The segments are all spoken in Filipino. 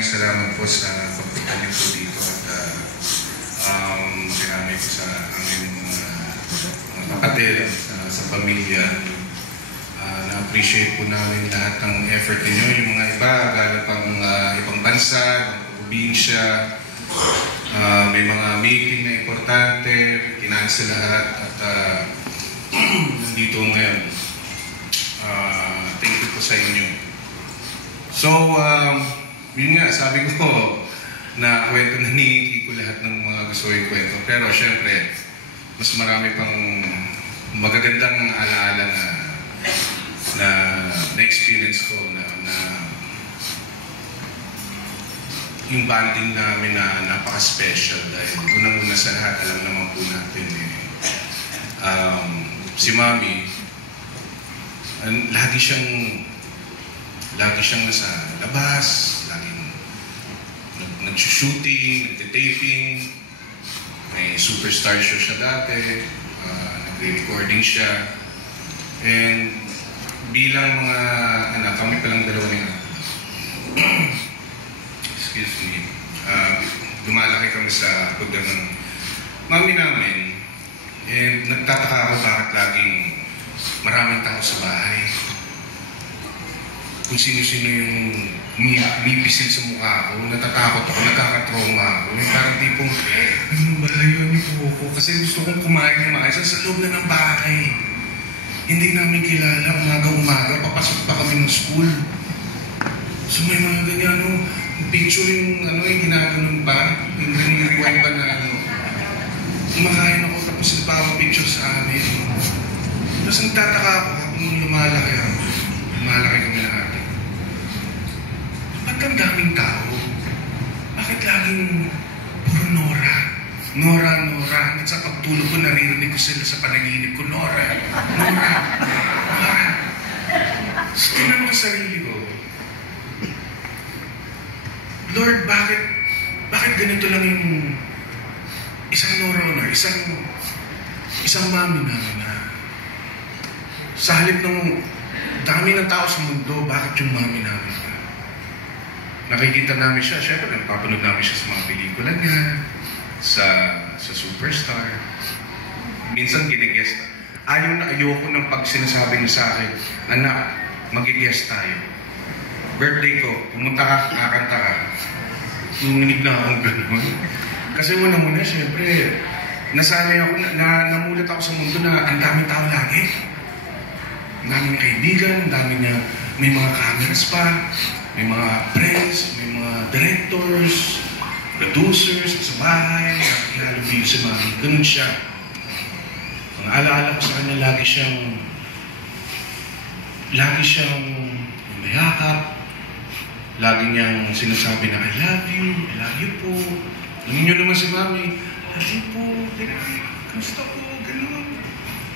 maraming salamat po sa pagpunta niyo po dito at makiramay po sa aming mga kapatid, sa pamilya. Na-appreciate po namin lahat ng effort niyo. Yung mga iba, galing pang ibang bansa, ibang probinsya, may mga meeting na importante, kinansel lahat at nandito ngayon. Thank you po sa inyo. So, yun nga, sabi ko na kwento na ni Kiko lahat ng mga gusto yung kwento. Pero syempre, mas marami pang magagandang alaala na experience ko na yung banding namin na napaka-special dahil unang-una sa lahat, alam naman po natin si Mami, lagi siyang nasa labas, laging nag-shooting, nag-taping, may superstar show siya dati, nag-recording siya, and bilang mga anak, kami palang dalawa na yun. Excuse me. Lumalaki kami sa pagdang ng mami namin. And nagtataka ako bakit laging maraming tao sa bahay. Kung sino-sino yung umipisil sa mukha ko, natatakot ako, nagkakatrauma ako. Yung parang tipong, balayo niyo po ako. Kasi gusto kong kumain ng maayos sa loob na ng bahay. Hindi namin kilala, umaga-umaga, papasok pa kami ng school. So may mga ganyan, picture yung ginaganon pa, yung rewind pa na kumakain ako tapos nagpapapicture sa amin. Tapos nagtataka ako kung lumalaki kami na ate. Ba't ang daming tao? Bakit laging puro Nora? Nora. Hanggang sa pagtulog ko, naririnig ko sila sa panaginip ko, Nora. So, tinanong ko sarili ko, Lord, bakit ganito lang yung isang Nora, isang mami namin na sa halip ng dami ng tao sa mundo, bakit yung mami namin na nakikita namin siya, syempre napapanood namin siya sa mga pelikula niya, sa Superstar. Minsan ginigest. Ayoko ng pag sinasabi niya sa akin, anak, mag-guest tayo. Birthday ko, pumunta ka, kakanta ka. Nunginig na akong gano'n. Kasi muna, syempre, nasanay ako, namulat ako sa mundo na ang daming tao lagi. Ang daming kaibigan, ang daming may mga cameras pa, may mga friends, may mga directors, producers sa bahay, lalo biyo si Mami. Ganun siya. Ang alaala ko sa kanya, lagi siyang mayakap. Lagi niyang sinasabi na, I love you po. Alam niyo naman si Mami, I love you po, kamusta po, gano'n.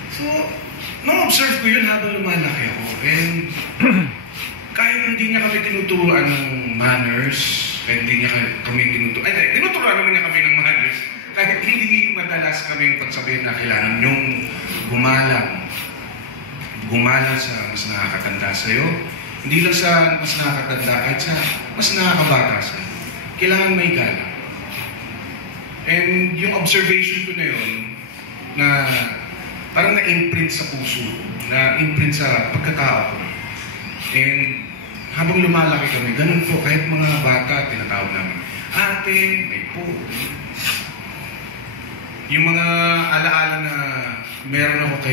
So, na-observe ko yun habang lumalaki ako. And kahit hindi niya kami tinuturuan ng manners, kahit hindi niya kami tinuturuan naman niya kami ng manners, kahit hindi madalas kami pagsabihin na kailangan niyong gumalang sa mas nakakatanda sa'yo. Hindi lang sa mas nakakatanda, kahit sa mas nakakabata sa'yo. Kailangan may galang. And yung observation ko na yun, na parang na-imprint sa puso, na-imprint sa pagkatao ko. And habang lumalaki kami, ganun po, kahit mga bata, tinatawag namin, ate, may po. Yung mga alaala na meron ako kay